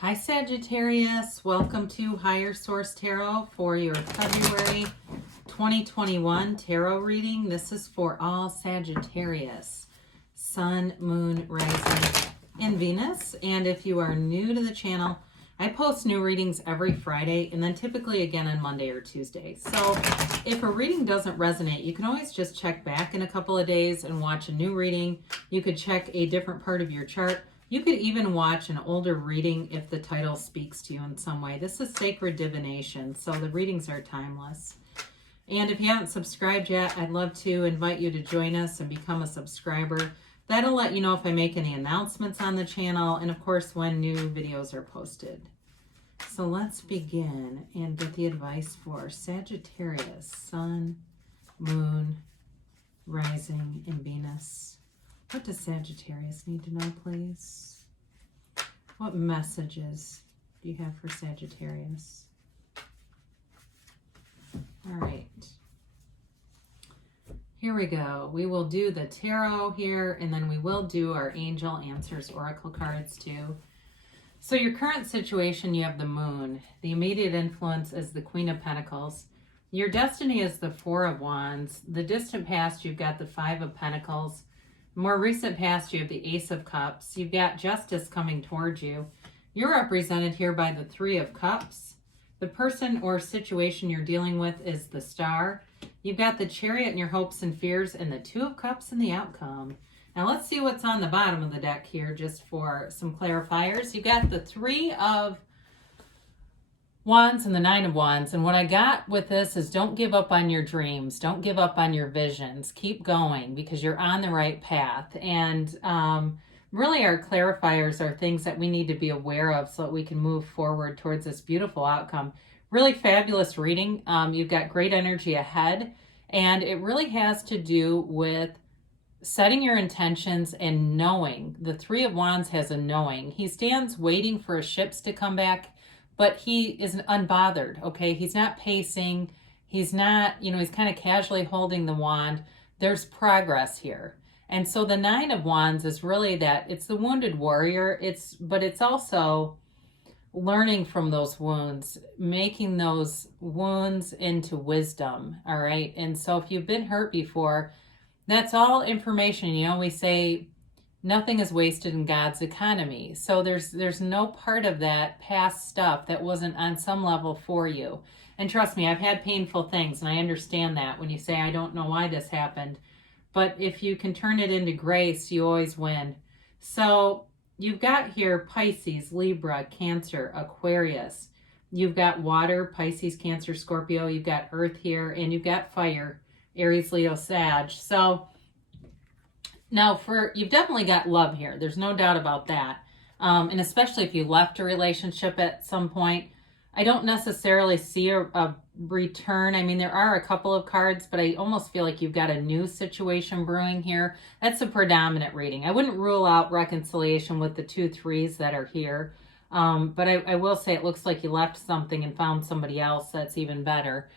Hi Sagittarius, welcome to Higher Source Tarot for your February 2021 tarot reading. This is for all Sagittarius, Sun, Moon, Rising, and Venus. And if you are new to the channel, I post new readings every Friday and then typically again on Monday or Tuesday. So if a reading doesn't resonate, you can always just check back in a couple of days and watch a new reading. You could check a different part of your chart. You could even watch an older reading if the title speaks to you in some way. This is sacred divination, so the readings are timeless. And if you haven't subscribed yet, I'd love to invite you to join us and become a subscriber. That'll let you know if I make any announcements on the channel and, of course, when new videos are posted. So let's begin and get the advice for Sagittarius, Sun, Moon, Rising, and Venus. What does Sagittarius need to know, please? What messages do you have for Sagittarius? All right. Here we go. We will do the tarot here, and then we will do our Angel Answers Oracle cards too. So your current situation, you have the Moon. The immediate influence is the Queen of Pentacles. Your destiny is the Four of Wands. The distant past, you've got the Five of Pentacles. More recent past, you have the Ace of Cups. You've got justice coming towards you. You're represented here by the Three of Cups. The person or situation you're dealing with is the Star. You've got the Chariot in your hopes and fears and the Two of Cups in the outcome. Now let's see what's on the bottom of the deck here just for some clarifiers. You've got the Three of Wands and the Nine of Wands. And what I got with this is don't give up on your dreams. Don't give up on your visions. Keep going because you're on the right path. And really our clarifiers are things that we need to be aware of so that we can move forward towards this beautiful outcome. Really fabulous reading. You've got great energy ahead. And it really has to do with setting your intentions and knowing. The Three of Wands has a knowing. He stands waiting for his ships to come back. But he is unbothered, okay? He's not pacing. He's not, he's kind of casually holding the wand. There's progress here. And so the Nine of Wands is really that it's the wounded warrior. But it's also learning from those wounds, making those wounds into wisdom, all right? And so if you've been hurt before, that's all information. We say, nothing is wasted in God's economy. So there's no part of that past stuff that wasn't on some level for you. And trust me, I've had painful things, and I understand that when you say, I don't know why this happened. But if you can turn it into grace, you always win. So you've got here Pisces, Libra, Cancer, Aquarius. You've got water, Pisces, Cancer, Scorpio. You've got earth here, and you've got fire, Aries, Leo, Sag. So now, you've definitely got love here. There's no doubt about that. And especially if you left a relationship at some point, I don't necessarily see a return. I mean, there are a couple of cards, but I almost feel like you've got a new situation brewing here. That's a predominant reading. I wouldn't rule out reconciliation with the 2 threes that are here. But I will say it looks like you left something and found somebody else that's even better.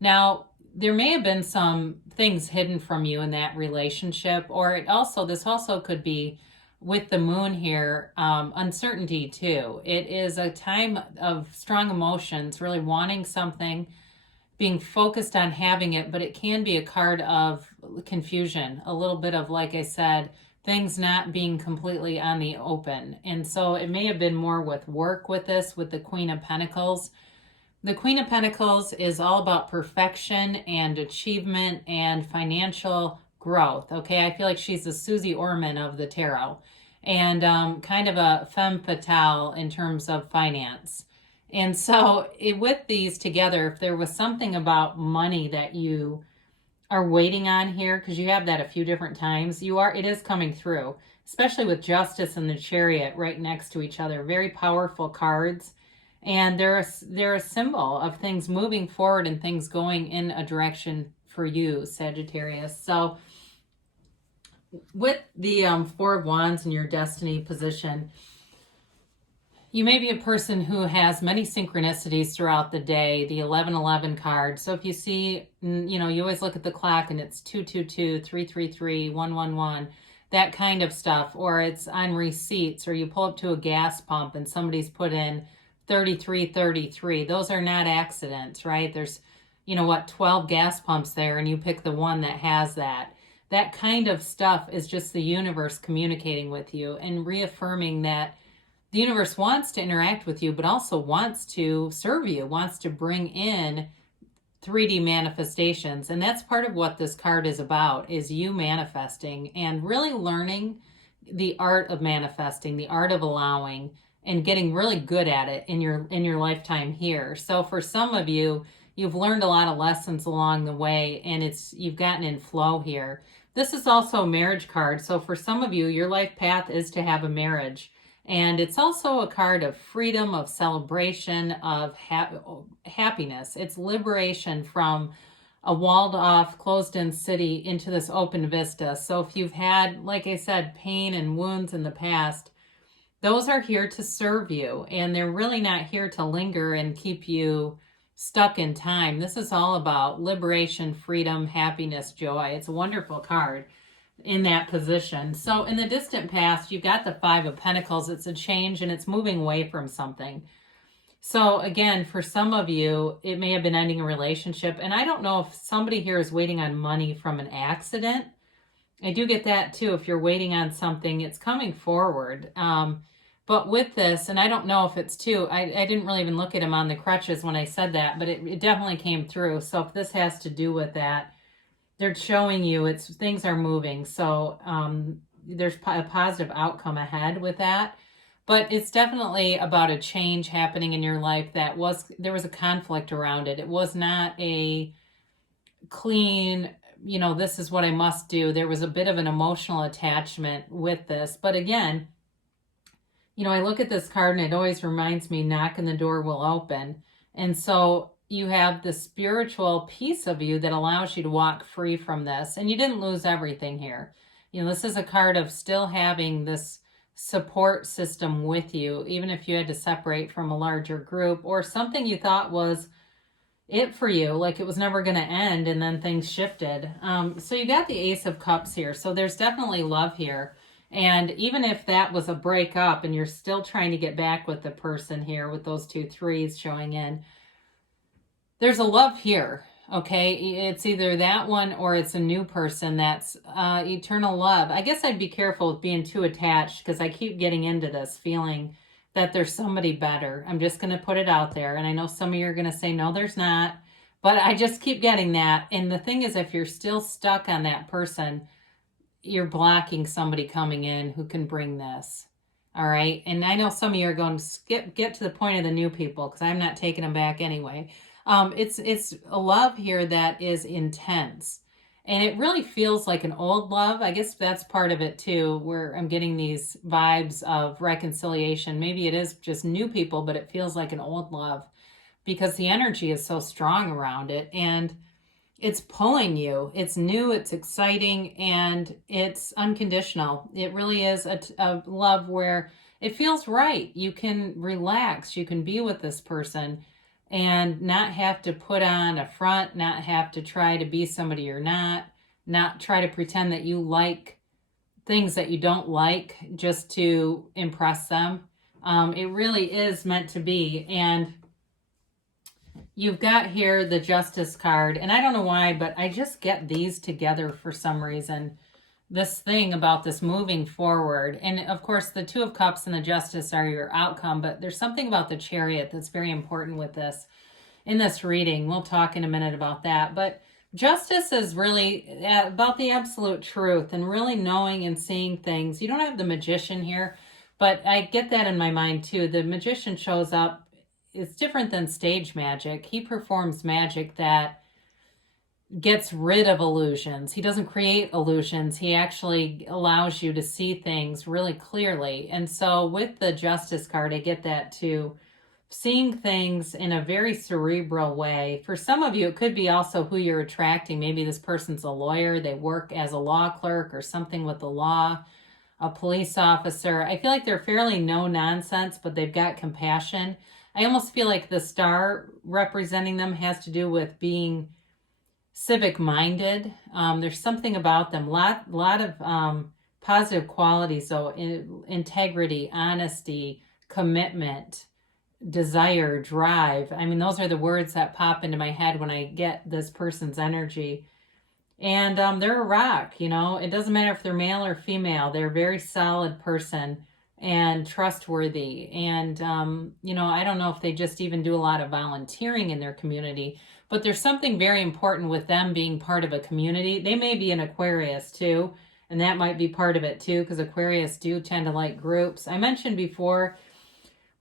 Now, there may have been some things hidden from you in that relationship, or this also could be with the Moon here, uncertainty too. It is a time of strong emotions, really wanting something, being focused on having it, but it can be a card of confusion, a little bit of, like I said, things not being completely on the open. And so it may have been more with work with this, with the Queen of Pentacles. The Queen of Pentacles is all about perfection and achievement and financial growth, okay? I feel like she's the Susie Orman of the tarot and kind of a femme fatale in terms of finance. And so with these together, if there was something about money that you are waiting on here, because you have that a few different times, it is coming through, especially with Justice and the Chariot right next to each other. Very powerful cards. And they're a symbol of things moving forward and things going in a direction for you, Sagittarius. So with the Four of Wands in your destiny position, you may be a person who has many synchronicities throughout the day, the 1111 card. So if you see, you always look at the clock and it's 222, 333, 111. that kind of stuff, or it's on receipts, or you pull up to a gas pump and somebody's put in 3333. Those are not accidents, right? There's, 12 gas pumps there, and you pick the one that has that. That kind of stuff is just the universe communicating with you and reaffirming that the universe wants to interact with you, but also wants to serve you, wants to bring in 3D manifestations. And that's part of what this card is about, is you manifesting and really learning the art of manifesting, the art of allowing, and getting really good at it in your lifetime here. So for some of you, you've learned a lot of lessons along the way, and you've gotten in flow here. This is also a marriage card. So for some of you, your life path is to have a marriage. And it's also a card of freedom, of celebration, of happiness. It's liberation from a walled off, closed in city into this open vista. So if you've had, like I said, pain and wounds in the past, those are here to serve you. And they're really not here to linger and keep you stuck in time. This is all about liberation, freedom, happiness, joy. It's a wonderful card in that position. So in the distant past, you got the Five of Pentacles. It's a change, and it's moving away from something. So again, for some of you, it may have been ending a relationship. And I don't know if somebody here is waiting on money from an accident. I do get that too. If you're waiting on something, it's coming forward. But with this, and I don't know if it's too, I didn't really even look at him on the crutches when I said that, but it definitely came through. So if this has to do with that, they're showing you things are moving. So there's a positive outcome ahead with that. But it's definitely about a change happening in your life there was a conflict around it. It was not a clean, this is what I must do. There was a bit of an emotional attachment with this. But again, I look at this card and it always reminds me, knock and the door will open. And so you have the spiritual piece of you that allows you to walk free from this. And you didn't lose everything here. This is a card of still having this support system with you, even if you had to separate from a larger group or something you thought was it for you, like it was never going to end, and then things shifted. So you got the Ace of Cups here. So there's definitely love here. And even if that was a breakup and you're still trying to get back with the person here with those 2 3s showing in, there's a love here, okay? It's either that one or it's a new person that's eternal love. I guess I'd be careful with being too attached, because I keep getting into this feeling that there's somebody better. I'm just going to put it out there. And I know some of you are going to say, no, there's not. But I just keep getting that. And the thing is, if you're still stuck on that person, you're blocking somebody coming in who can bring this. All right? And I know some of you are going to get to the point of the new people, because I'm not taking them back anyway. It's a love here that is intense, and it really feels like an old love. I guess that's part of it too, where I'm getting these vibes of reconciliation. Maybe it is just new people, but it feels like an old love because the energy is so strong around it, and it's pulling you. It's new, it's exciting, and it's unconditional. It really is a love where it feels right. You can relax. You can be with this person and not have to put on a front, not have to try to be somebody you're not try to pretend that you like things that you don't like just to impress them. It really is meant to be. And you've got here the Justice card, and I don't know why, but I just get these together for some reason. This thing about this moving forward. And of course, the Two of Cups and the Justice are your outcome, but there's something about the Chariot that's very important with this in this reading. We'll talk in a minute about that. But Justice is really about the absolute truth and really knowing and seeing things. You don't have the Magician here, but I get that in my mind too. The Magician shows up. It's different than stage magic. He performs magic that gets rid of illusions. He doesn't create illusions. He actually allows you to see things really clearly. And so with the Justice card, I get that too. Seeing things in a very cerebral way. For some of you, it could be also who you're attracting. Maybe this person's a lawyer. They work as a law clerk or something with the law, a police officer. I feel like they're fairly no nonsense, but they've got compassion. I almost feel like the star representing them has to do with being civic minded. There's something about them, lot of positive qualities, though, integrity, honesty, commitment, desire, drive. I mean, those are the words that pop into my head when I get this person's energy. And they're a rock, you know. It doesn't matter if they're male or female. They're a very solid person and trustworthy. And, you know, I don't know if they just even do a lot of volunteering in their community, but there's something very important with them being part of a community. They may be an Aquarius too, and that might be part of it too, because Aquarius do tend to like groups. I mentioned before,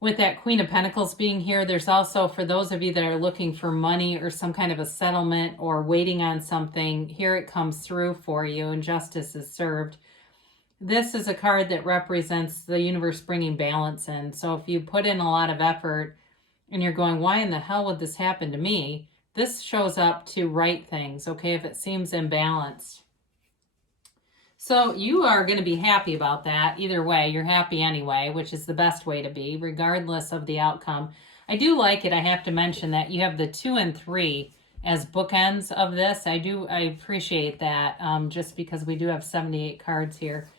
with that Queen of Pentacles being here, there's also, for those of you that are looking for money or some kind of a settlement or waiting on something, here it comes through for you and justice is served. This is a card that represents the universe bringing balance in. So if you put in a lot of effort and you're going, why in the hell would this happen to me? This shows up to right things, okay, if it seems imbalanced. So you are going to be happy about that. Either way, you're happy anyway, which is the best way to be, regardless of the outcome. I do like it. I have to mention that you have the 2 and 3 as bookends of this. I appreciate that, just because we do have 78 cards here.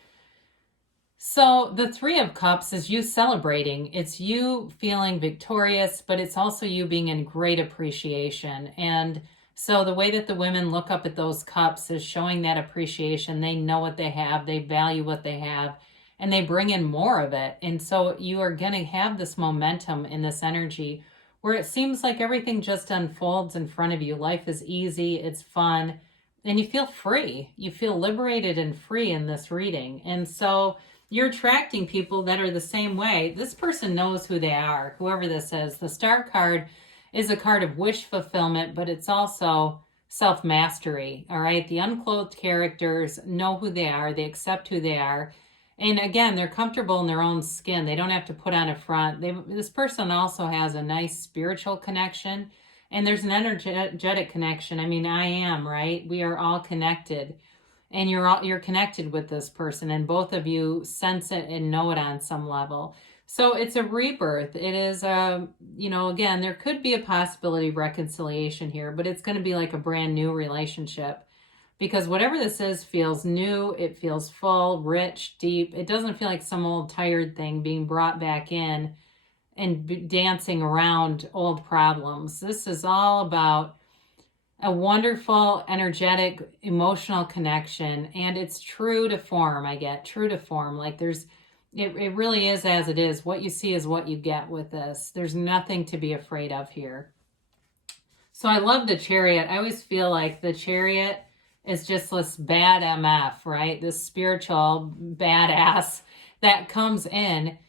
So the 3 of Cups is you celebrating. It's you feeling victorious, but it's also you being in great appreciation. And so the way that the women look up at those cups is showing that appreciation. They know what they have, they value what they have, and they bring in more of it. And so you are going to have this momentum in this energy where it seems like everything just unfolds in front of you. Life is easy, it's fun, and you feel free. You feel liberated and free in this reading. And so you're attracting people that are the same way. This person knows who they are, whoever this is. The Star card is a card of wish fulfillment, but it's also self-mastery, all right? The unclothed characters know who they are. They accept who they are. And again, they're comfortable in their own skin. They don't have to put on a front. This person also has a nice spiritual connection, and there's an energetic connection. I mean, I am, right? We are all connected, and you're connected with this person, and both of you sense it and know it on some level. So it's a rebirth. It is, you know, again, there could be a possibility of reconciliation here, but it's going to be like a brand new relationship, because whatever this is feels new. It feels full, rich, deep. It doesn't feel like some old tired thing being brought back in and dancing around old problems. This is all about a wonderful, energetic, emotional connection, and it's true to form. I get true to form. Like it really is as it is. What you see is what you get with this. There's nothing to be afraid of here. So I love the Chariot. I always feel like the Chariot is just this bad MF, right? This spiritual badass that comes in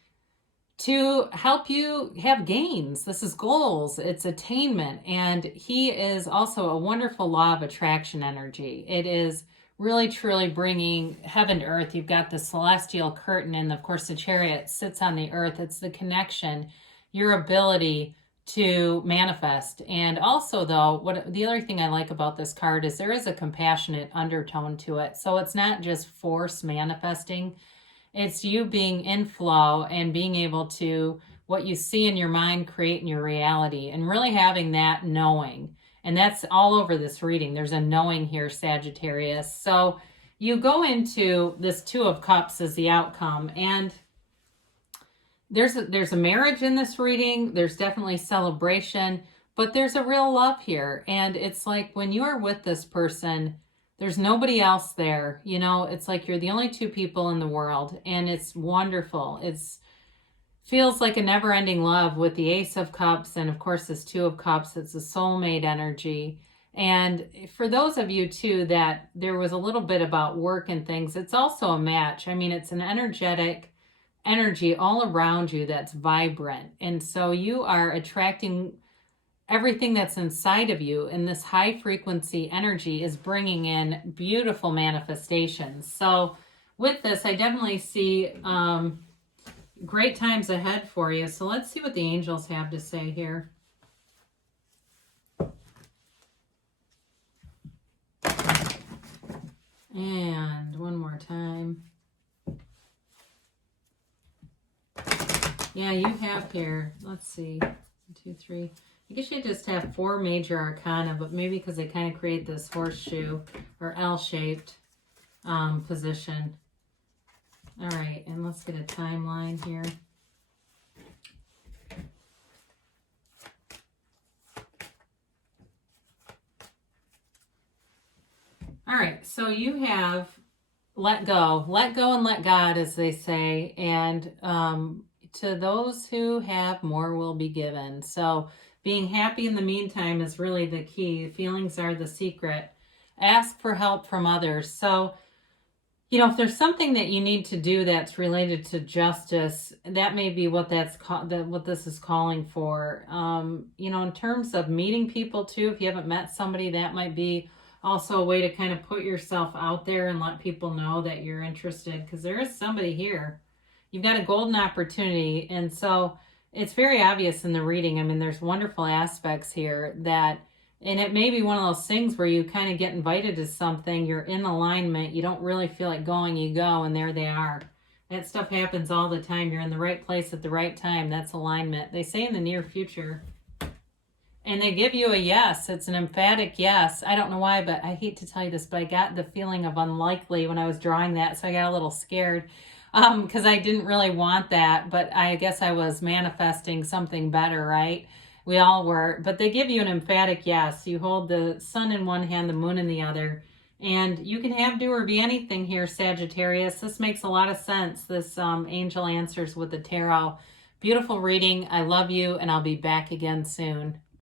to help you have gains. This is goals. It's attainment. And he is also a wonderful law of attraction energy. It is really truly bringing heaven to earth. You've got the celestial curtain, and of course the Chariot sits on the earth. It's the connection, your ability to manifest. And also, though, the other thing I like about this card is there is a compassionate undertone to it. So it's not just force manifesting. It's you being in flow and being able to, what you see in your mind, create in your reality, and really having that knowing. And that's all over this reading. There's a knowing here, Sagittarius. So you go into this 2 of Cups as the outcome, and there's a marriage in this reading. There's definitely celebration, but there's a real love here. And it's like when you are with this person, there's nobody else there. You know, it's like you're the only 2 people in the world, and it's wonderful. Feels like a never-ending love with the Ace of Cups, and of course this 2 of Cups. It's a soulmate energy. And for those of you too that there was a little bit about work and things, it's also a match. I mean, it's an energetic energy all around you that's vibrant, and so you are attracting everything that's inside of you, and this high frequency energy is bringing in beautiful manifestations. So with this, I definitely see great times ahead for you. So let's see what the angels have to say here. And one more time. Yeah, you have here, let's see, 1, 2, 3. I guess you just have 4 major arcana, but maybe because they kind of create this horseshoe or L-shaped position. All right, and let's get a timeline here. All right, so you have let go and let God, as they say, and to those who have, more will be given. So being happy in the meantime is really the key. Feelings are the secret. Ask for help from others. So, you know, if there's something that you need to do that's related to justice, that may be what what this is calling for. You know, in terms of meeting people too, if you haven't met somebody, that might be also a way to kind of put yourself out there and let people know that you're interested, because there is somebody here. You've got a golden opportunity. And so it's very obvious in the reading. I mean, there's wonderful aspects here that, and it may be one of those things where you kind of get invited to something, you're in alignment, you don't really feel like going, you go, and there they are. That stuff happens all the time. You're in the right place at the right time. That's alignment. They say in the near future. And they give you a yes. It's an emphatic yes. I don't know why, but I hate to tell you this, but I got the feeling of unlikely when I was drawing that, so I got a little scared because I didn't really want that, but I guess I was manifesting something better, right? We all were. But they give you an emphatic yes. You hold the sun in one hand, the moon in the other, and you can have, do, or be anything here, Sagittarius. This makes a lot of sense, this angel answers with the tarot. Beautiful reading. I love you, and I'll be back again soon.